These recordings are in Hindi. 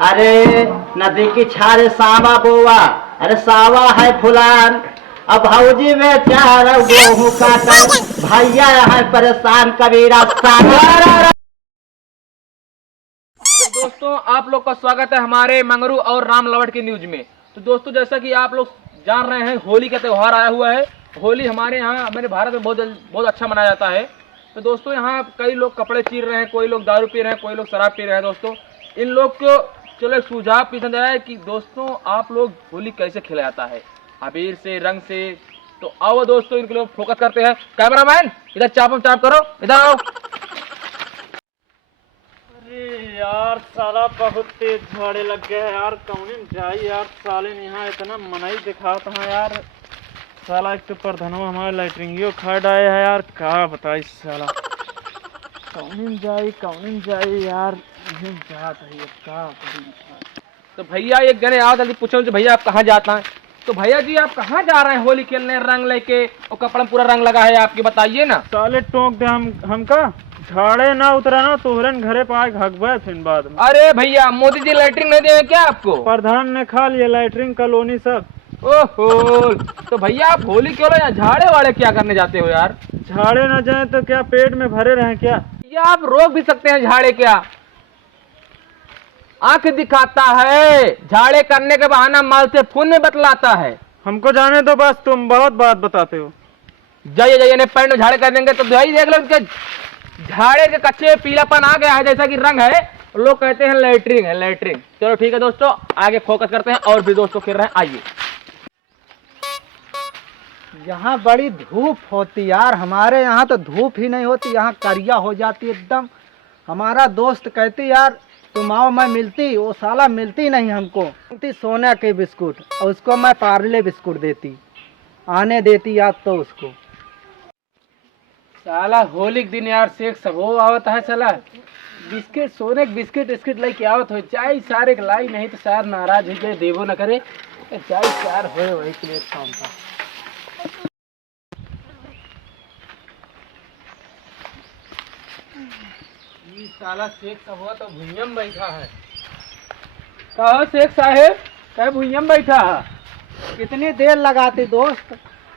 अरे नदी की छारे सावा बोवा, अरे सावा है फुलान। अब भौजी में चार गेहूं काटा, भैया है परेशान कबीरा सागर। तो दोस्तों आप लोग का स्वागत है हमारे मंगरू और राम लवट की न्यूज में। तो दोस्तों जैसा कि आप लोग जान रहे हैं, होली का त्यौहार आया हुआ है। होली हमारे यहाँ मेरे भारत में बहुत अच्छा मनाया जाता है। तो दोस्तों यहाँ कई लोग कपड़े चीर रहे हैं, कोई लोग दारू पी रहे हैं, कोई लोग शराब पी रहे हैं। दोस्तों इन लोग को चलो एक सुझाव पीछा जाए कि दोस्तों आप लोग होली कैसे खेला जाता है, अबीर से, रंग से। तो आओ दोस्तों इनके लोग फोकस करते हैं। कैमरामैन इधर चाप करो, इधर आओ। यार साला बहुत तेज झाड़े लग गए हैं यार, कौन जाई यार। साले ने यहाँ इतना मनाई दिखाता है यार। साला एक तो प्रधानवा हमारे लाइटरिंगियो खा डाए है यार, क्या बताई साला। कौन जाई यार, जात है क्या। तो भैया एक जने आओ जल्दी पूछो कि भैया आप कहाँ जाता है। तो भैया जी आप कहाँ जा रहे हैं होली खेलने, रंग लेके और कपड़ा पूरा रंग लगा है आपकी, बताइए ना। साले टोक दे हमका झाड़े ना उतरा ना तोहरन घरे पाए घगबे फिर बाद में। अरे भैया मोदी जी लैटरिन नहीं देंगे क्या आपको? प्रधान ने खा लिया लैटरिन कॉलोनी सब। ओहो, तो भैया आप होली क्यों या झाड़े वाड़े क्या करने जाते हो यार? झाड़े ना जाए तो क्या पेट में भरे रहे क्या? या आप रोक भी सकते हैं झाड़े, क्या आंख दिखाता है, झाड़े करने के बहाना माल से खून में बतलाता है। हमको जाने दो बस, तुम बहुत बात बताते हो। जाइए नहीं पैंट में झाड़े कर देंगे तो भाई देख लो उनके झाड़े के कच्चे पीलापन आ गया है, जैसा कि रंग है। लोग कहते हैं लैटरिन है, लैटरिन। चलो ठीक है दोस्तों आगे फोकस करते हैं और भी दोस्तों खेल रहे हैं, आइए। यहाँ बड़ी धूप होती यार, हमारे यहाँ तो धूप ही नहीं होती, यहाँ करिया हो जाती एकदम। हमारा दोस्त कहती यार तुम आओ, मैं मिलती, वो साला मिलती नहीं हमको। मिलती सोना के बिस्कुट और उसको मैं पार्ले बिस्कुट देती, आने देती याद तो उसको। साला होली के दिन यार शेख सब हो आवत है, साला बिस्किट सोने के बिस्किट लेके आवत हो, चाय सारे के लाई नहीं तो सार नाराज हो जाए, देवो न करे। चाय सार हो वही प्लेटफॉर्म का। साला शेख साहब हुआ तो भुइया में बैठा है। कहो शेख साहेब, कहे भुइया में बैठा है? कितनी देर लगाती दोस्त?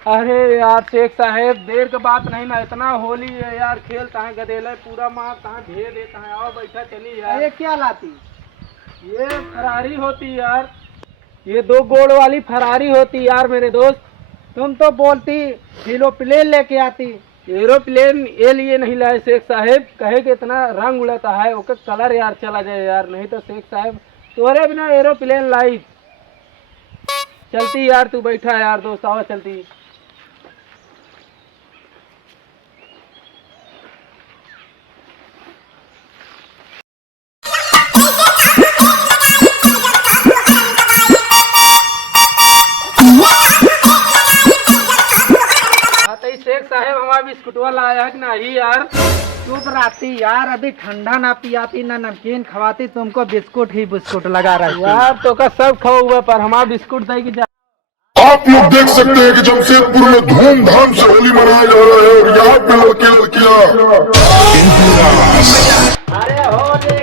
अरे यार शेख साहेब देर के बात नहीं ना, इतना होली है यार, खेलता है गदेला पूरा मार कहाँ ढेर देता है। आओ बैठा चली यार। ये क्या लाती? ये फरारी होती यार, ये 2 गोड़ वाली फरारी होती यार मेरे दोस्त। तुम तो बोलती एरोप्लेन लेके आती। एरोप्लेन ये लिए नहीं लाए शेख साहेब, कहे कि इतना रंग उड़ता है ओके कलर यार चला जाए यार, नहीं तो शेख साहेब तोरे बिना एरोप्लेन लाई चलती यार। तू बैठा यार दोस्त, आओ चलती। शेख साहेब हमारा बिस्कुटवा लाया है कि नहीं यार? चुप रहती यार, अभी ठंडा ना पियाती ना नमकीन खवाती, तुमको बिस्कुट ही बिस्कुट लगा रही यार। तो का सब खाओ हुआ पर हमारा बिस्कुट दे की। आप लोग देख सकते हैं कि जमशेदपुर में धूमधाम से होली मनाया जा रहा है और यहाँ पे लड़के लड़कियाँ अरे होली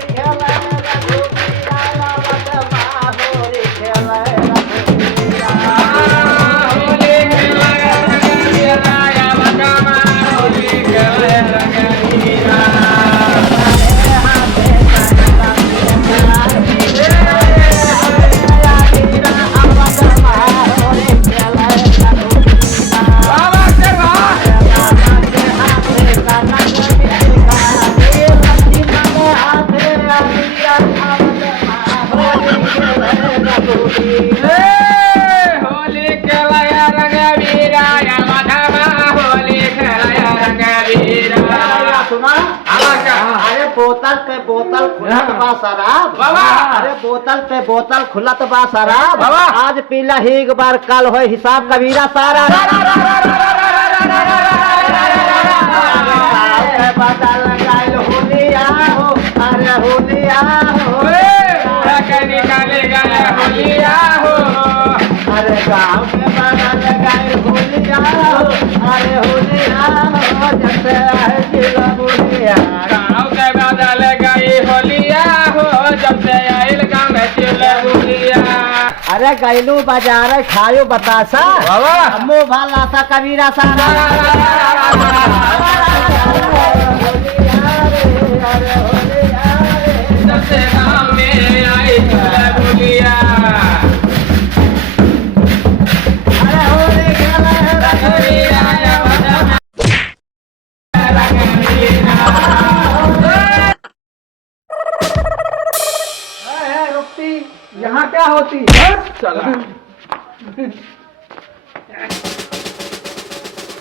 बोतल खुलत बा शराब बाबा। अरे बोतल पे बोतल खुलत बा शराब बाबा। आज पीला ही एक बार कल हो हिसाब कबीरा सारा। बदल गए होलिया हो, अरे होलिया हो, निकाले गए होलिया हो, अरे गाँव में बदल गए होलिया हो, अरे होलिया हो, जैसे है जिला होलिया। गाँव के बदल गई होलिया हो, जब से आयल गाँव में अरे गैलू बाजार खायो बतासा बाबा अम्मो भाला सा कबीरा सा सबसे गाँव में आई चूल्हा बोलिया यहाँ क्या होती चला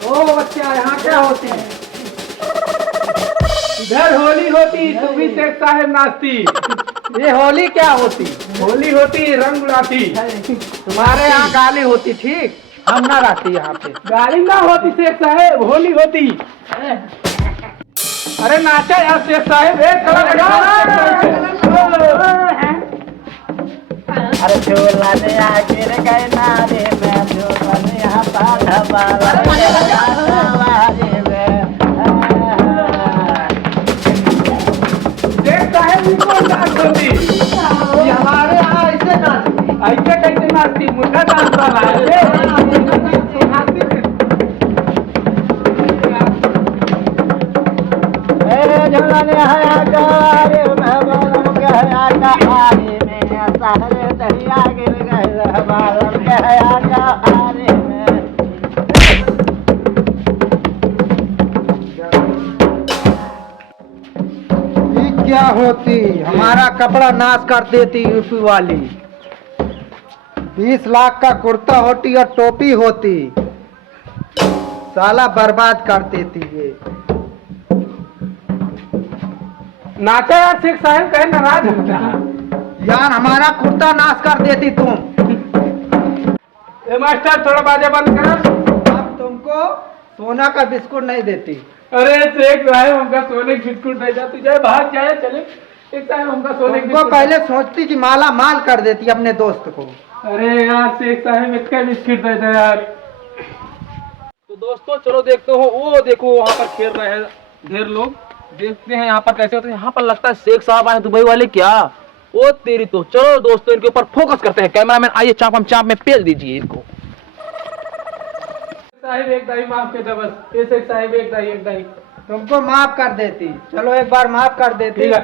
ओ बच्चा यहाँ क्या होती इधर होली होती तू भी शेख साहब नाचती ये होली क्या होती होली होती रंग उड़ाती तुम्हारे यहाँ गाली होती ठीक हम ना रहती यहाँ पे गाली ना होती शेख साहेब होली होती अरे नाचा यार शेख साहेब अरे झोला ने आगे रे गए नारे मैं झोला ने यहाँ पाला वाला शेख साहेब इनको डांस होती ये हमारे यहाँ ऐसे नाचती ऐसे कैसे नाचती मुर्गा डांस वाला झोला ने आया गारे मैं बालम गया गारे में सारे दरिया गिर गए बालम गया गारे में ये क्या होती हमारा कपड़ा नाश कर देती यूपी वाली 20 लाख का कुर्ता होती और टोपी होती साला बर्बाद कर देती ये नाचा यार शेख साहेब कहे नाराज होता यार हमारा कुर्ता नाश कर देती तुम ए मास्टर थोड़ा बाजा बंद कर अब तुमको सोना का बिस्कुट नहीं देती अरे शेख साहेब हमका सोने की बिस्कुट नहीं जाती जाए बाहर जाए चले शेख साहेब हमका सोने की तुमको बिस्कुट पहले सोचती कि माला माल कर देती अपने दोस्त को अरे यार शेख साहब इसका बिस्किट दे दे यार तो दोस्तों चलो देखते हो वो देखो वहाँ पर खेल रहे हैं ढेर लोग देखते हैं यहाँ पर कैसे होते हैं यहाँ पर लगता है शेख साहब आए दुबई वाले क्या ओ तेरी तो चलो दोस्तों इनके ऊपर फोकस करते हैं कैमरामैन आइए चाप में पेल दीजिए इनको साहिब एक दाई माफ कर दे बस ये शेख साहब एक दाई तुमको माफ कर देती चलो एक बार माफ कर देती ठीक है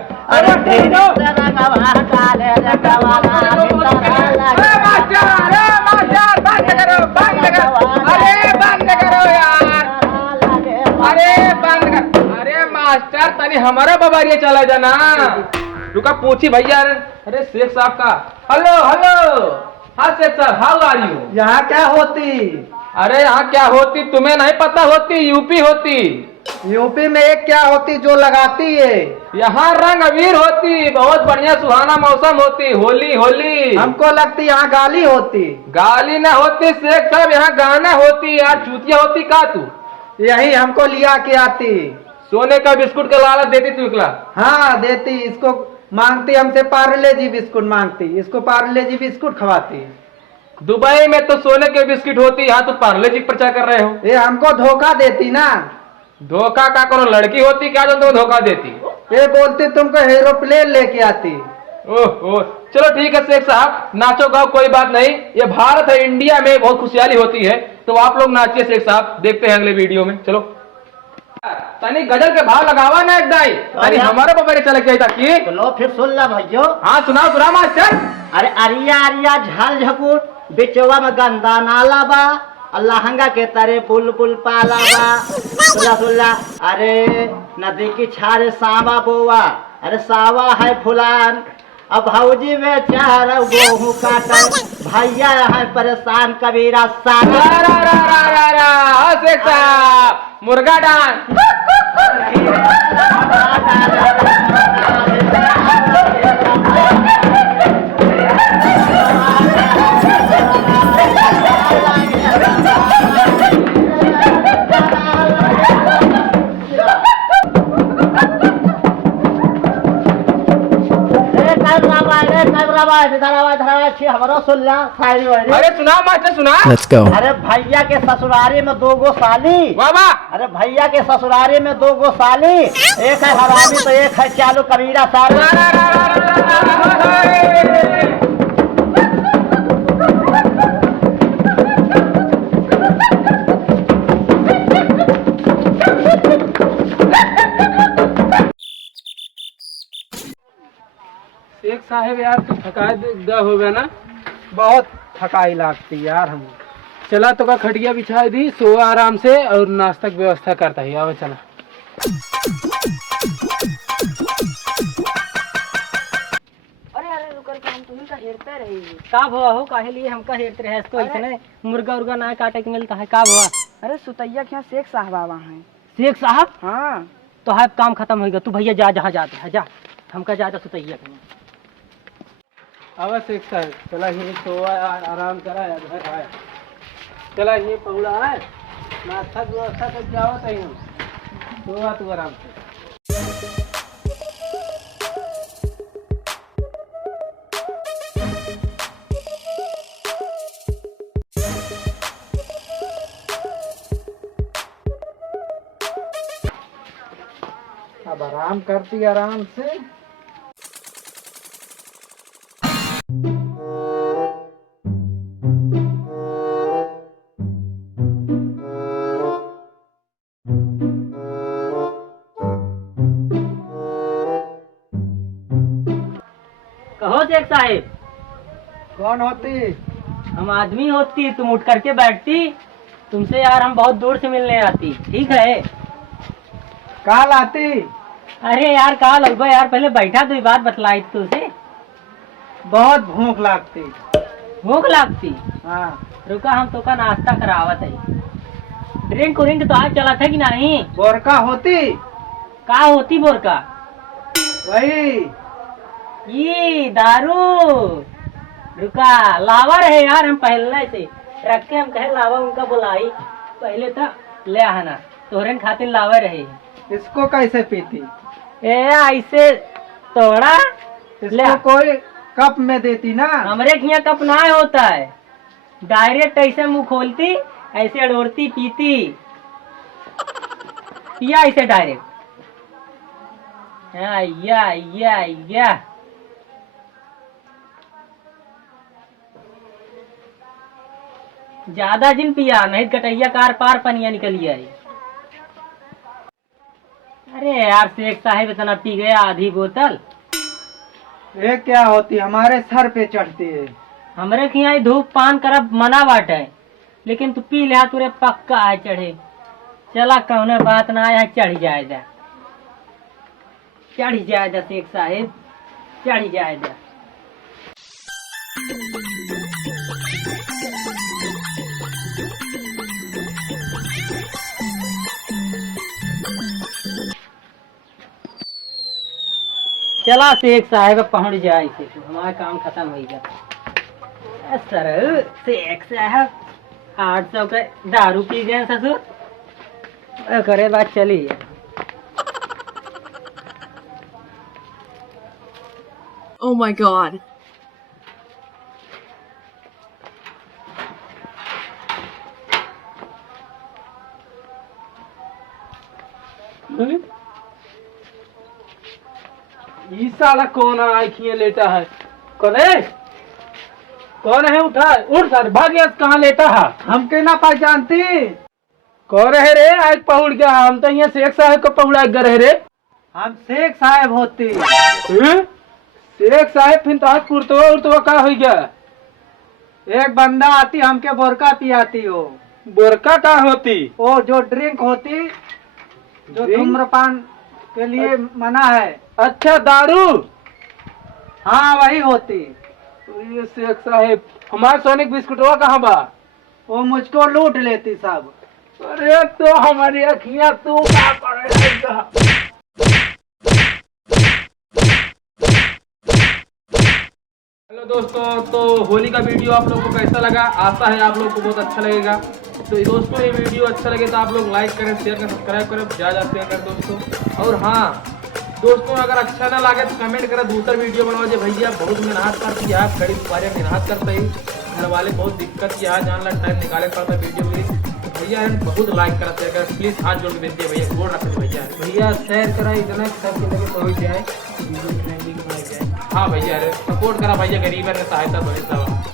अरे मास्टर तनी हमारा बबारिया चला जाना रुका पूछी भैया अरे शेख साहब का हेलो हेलो हाँ शेख साहब हाउ आर यू यहाँ क्या होती अरे यहाँ क्या होती तुम्हें नहीं पता होती यूपी होती यूपी में एक क्या होती जो लगाती है यहाँ रंग अबीर होती बहुत बढ़िया सुहाना मौसम होती होली होली हमको लगती यहाँ गाली होती गाली ना होती शेख साहब यहाँ गाना होती यार चूतिया होती का तू यही हमको लिया के आती सोने का बिस्कुट का लालच देती तू इकला हाँ देती इसको मांगती हमसे पार्ले जी बिस्कुट मांगती इसको पार्ले जी बिस्कुट खवाती दुबई में तो सोने के बिस्किट होती यहाँ तो पार्ले जी प्रचार कर रहे हो ये हमको धोखा देती ना धोखा का करो लड़की होती क्या जो तुम धोखा देती ये बोलती तुमको एरोप्लेन लेके आती ओह चलो ठीक है शेख साहब नाचो गाओ कोई बात नहीं ये भारत है इंडिया में बहुत खुशहाली होती है तो आप लोग नाचिए शेख साहब देखते हैं अगले वीडियो में चलो तनी गजल के भाव लगावा ना एक दाई तनी हमारे बबरे चले गई था कि चलो फिर सुन ला भैया हाँ सुना मास्टर अरे अरिया अरिया झाल झकुर बिचवा में गंदा नाला बा लहंगा के तरे पुल पुल पाला बा सुल्ला अरे नदी की छारे सांबा बोवा अरे सावा है फुलान अब भौजी में चार गेहूं काटा भैया है परेशान कबीरा सारा शेख साहब मुर्गा डांस अरे सुना मास्टर सुना Let's go. अरे भैया के ससुरारी में 2 गो साली वाह वाह अरे भैया के ससुरारी में 2 गो साली एक है हरामी तो एक है चालू कबीरा साली यार तू थका गया होगा ना? बहुत थकाई लगती यार हम। चला तो का खटिया बिछा दी, सो आराम से और नाश्ता की व्यवस्था करता है। आवे चला। अरे अरे रुकर के हम तुम्ही का हेरते रही। का भवा हो काहे लिए हमका हेरते रहे? इसको इसने मुर्गा उर्गा ना काटे के मिलता है। का भवा? अरे सुतैया के यहाँ शेख साहब आवा हैं। शेख साहब? हाँ तो है काम खत्म होगा। तू भैया जा जहाँ जाते है जा, हमका जा सुतैया के। आवा शेख साहब, चला ही सोआ आराम करा है, घर आए। चला ही पहुड़ा है, नाश्ता की व्यवस्था कर जावा तही हम। सोआ तू आराम से। अब आराम करती आराम से। कहो शेख साहिब। कौन होती? हम आदमी होती, तुम उठ करके बैठती। तुमसे यार हम बहुत दूर से मिलने आती। ठीक है? काल आती? अरे यार काल अलबा यार, पहले बैठा तो बात बतलाई तुझसे। बहुत भूख लगती। भूख लगती? हाँ रुका हम तो का नाश्ता करावत है। ड्रिंक उरिंक तो आज चला था कि नहीं? बोरका होती? का होती बोरका? वही ये दारू। रुका लावा रहे यार, हम पहले से रख के हम कहे लावा उनका बुलाई। पहले तो ले आना तोहरे खातिर लावा रहे। इसको कैसे पीती? ए ऐसे तोड़ा ले इसको कोई कप में देती ना। हमरे यहाँ कप ना होता है, डायरेक्ट ऐसे मुंह खोलती, ऐसे अड़ोरती पीती। पिया ऐसे डायरेक्ट। या ज्यादा जिन पिया नहीं कटैया कार पार पनिया निकली आई। अरे यार शेख साहिब इतना पी गया आधी बोतल। ये क्या होती? हमारे सर पे चढ़ती है। हमरे के यहाँ धूप पान करब मना बाटे, लेकिन तू पी ले तुरे पक्का आए चढ़े। चला कौने बात ना आया, चढ़ जाएगा चढ़ जाएगा शेख साहिब, चढ़ जाएगा। चला शेख साहब पहुंच जाए से हमारा काम खत्म हो गया। सर शेख साहब 800 के दारू पी गए ससुर। करे बात चली। Oh my god. ये साला कौन आँखियाँ लेटा है? कौन है? कौन है? उठा उठ सर, भाग गया। कहाँ लेटा है? हमके ना पहचानती? कौन है रे? आज पहुड़ गया। हम तो यहाँ शेख साहब को पहुड़ा गए रे। हम शेख साहब होती। शेख साहब फिर तो आज पुरतवा उर्तवा का हो गया? एक बंदा आती हमके बोरका पियाती हो। बोरका का होती? वो जो ड्रिंक होती, जो ड्रिंक? धूम्रपान के लिए मना है। अच्छा दारू? हाँ वही होती। ये शेख साहब हमारे सोनिक बिस्कुटवा कहाँ बा? वो मुझको लूट लेती सब। अरे तो हमारी अखियाँ तू क्या करेगा? हेलो दोस्तों, तो होली का वीडियो आप लोगों को कैसा लगा? आशा है आप लोगों को बहुत अच्छा लगेगा। तो दोस्तों ये वीडियो अच्छा लगे तो आप लोग लाइक करें, शेयर करें, सब्सक्राइब करें, ज़्यादा शेयर करें दोस्तों। और हाँ दोस्तों, अगर अच्छा ना लगे तो कमेंट करें, दूसरा वीडियो बनवा दे। भैया बहुत मेहनत करती है, आप गरीब वाले मेहनत करते ही, घर वाले बहुत दिक्कत किया जान ला टाइम निकाले पड़ता वीडियो के लिए। भैया बहुत लाइक करा, शेयर करें प्लीज़, हाथ जोड़ के देती है भैया, गोड़ रखते भैया शेयर करा इतना सबके लगे पहुँच जाए, वीडियो ट्रेंडिंग में आ जाए। हाँ भैया अरे सपोर्ट करा भैया, गरीब है सहायता तो